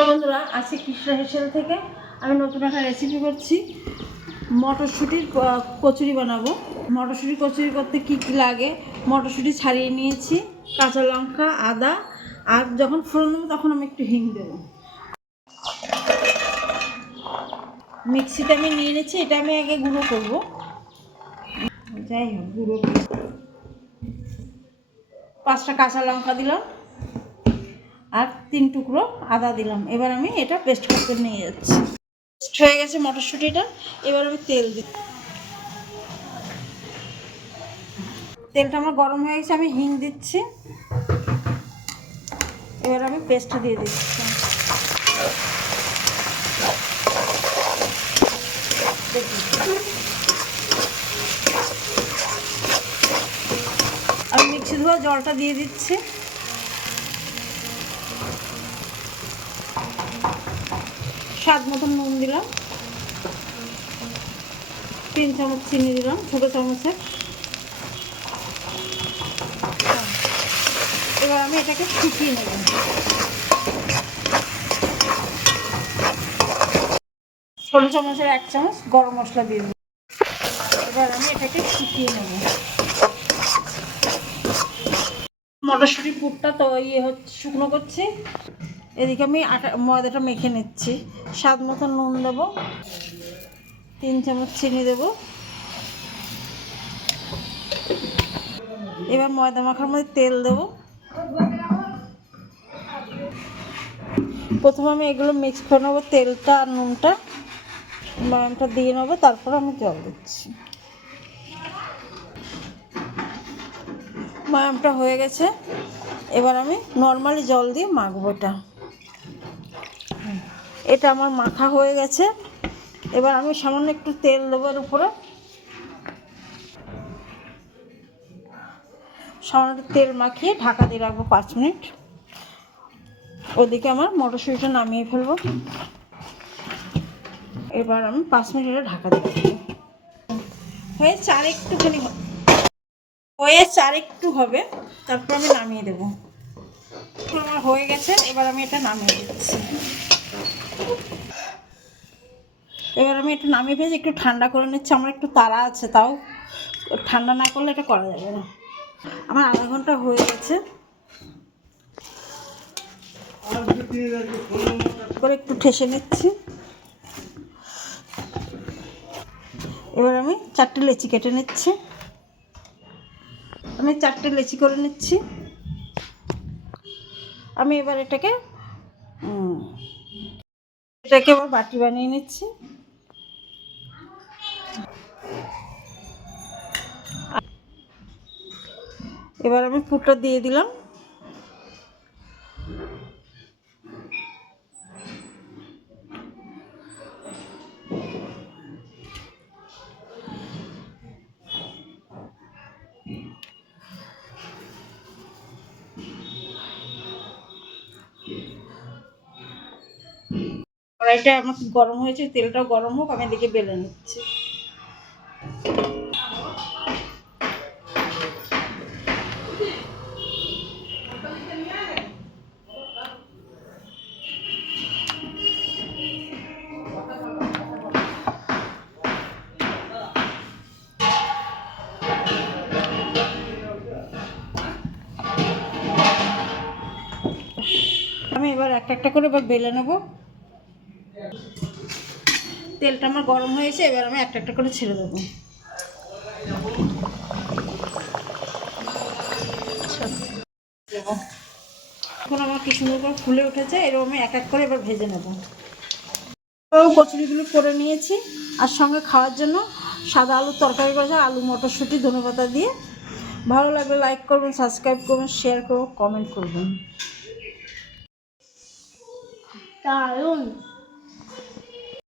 বন্ধুরা, আজকে কৃষ্ণা হেসেল থেকে আমি নতুন একটা রেসিপি করছি। মটরশুঁটির কচুরি বানাবো। মটরশুঁটির কচুরি করতে কী কী লাগে, মটরশুঁটি ছাড়িয়ে নিয়েছি, কাঁচা লঙ্কা, আদা, আর যখন ফোড়ন দেবো তখন আমি একটু হিং দেবো। মিক্সিতে আমি নিয়ে নিচ্ছি, এটা আমি আগে গুঁড়ো করবো। যাই হোক, গুঁড়ো 5টা কাঁচা লঙ্কা দিলাম আর 3 টুকরো আদা দিলাম। এবার আমি এটা পেস্ট করতে নিয়ে যাচ্ছি। পেস্ট হয়ে গেছে মটরশুঁটিটা। এবার আমি তেল দিই। তেলটা আমার গরম হয়ে গেছে, আমি হিং দিচ্ছি। এবার আমি পেস্টটা দিয়ে দিচ্ছি। আমি মিক্সি ধোয়া জলটা দিয়ে দিচ্ছি। স্বাদ মতন নুন দিলাম, 3 চামচ চিনি দিলাম ছোটো চামচের। এবার আমি এটাকে শুকিয়ে নেব। ছোটো চামচের 1 চামচ গরম মশলা দিয়ে দিলাম। এবার আমি এটাকে শুকিয়ে নেব। মটরশুঁটির পুরটা তো শুকনো করছি। এদিকে আমি ময়দাটা মেখে নিচ্ছি। স্বাদ মতো নুন দেবো, 3 চামচ চিনি দেবো। এবার ময়দা মাখার মধ্যে তেল দেবো। প্রথমে আমি এগুলো মিক্স করে নেবো, তেলটা আর নুনটা ময়ামটা দিয়ে নেবো, তারপর আমি জল দিচ্ছি। ময়ামটা হয়ে গেছে, এবার আমি নর্মালি জল দিয়ে মাখবো। এটা আমার মাখা হয়ে গেছে। এবার আমি সামান্য একটু তেল দেবো এর উপরে। সামান্য তেল মাখিয়ে ঢাকা দিয়ে রাখবো 5 মিনিট। ওদিকে আমার মটরশুঁটিটা নামিয়ে ফেলবো। এবার আমি 5 মিনিট এটা ঢাকা দিয়ে রাখবো। হয়ে চার একটু হবে, তারপর আমি নামিয়ে দেবো। আমার হয়ে গেছে, এবার আমি এটা নামিয়ে দিচ্ছি। এবার আমি একটু নামিয়ে ফেলেছি, একটু ঠান্ডা করে নিচ্ছি। আমার একটু তাড়া আছে, তাও ঠান্ডা না করলে এটা করা যাবে না। আমার আধা ঘন্টা হয়ে গেছে। করে একটু ঠেসে নিচ্ছি। এবার আমি 4টে লেচি কেটে নিচ্ছি। আমি 4টে লেচি করে নিচ্ছি। আমি এবার এটাকে আবার বাটি বানিয়ে নিচ্ছি। এবার আমি পুরটা দিয়ে দিলাম। কড়াইটা আমার গরম হয়েছে, তেলটাও গরম হোক, আমি এদিকে বেলে নিচ্ছি। আমি এবার একটা করে এবার বেলে নেব। তেলটা আমার গরম হয়েছে, এবার আমি একটা করে ছেড়ে দেবো। এখন আমার কি সুন্দর করে ফুলে উঠেছে। এরকম আমি এক করে এবার ভেজে নেব। কচুরিগুলো করে নিয়েছি, আর সঙ্গে খাওয়ার জন্য সাদা আলুর তরকারি করেছে, আলু মটরশুঁটি ধনেপাতা দিয়ে। ভালো লাগলে লাইক করবেন, সাবস্ক্রাইব করবেন, শেয়ার করবেন, কমেন্ট করবেন। দারুণ।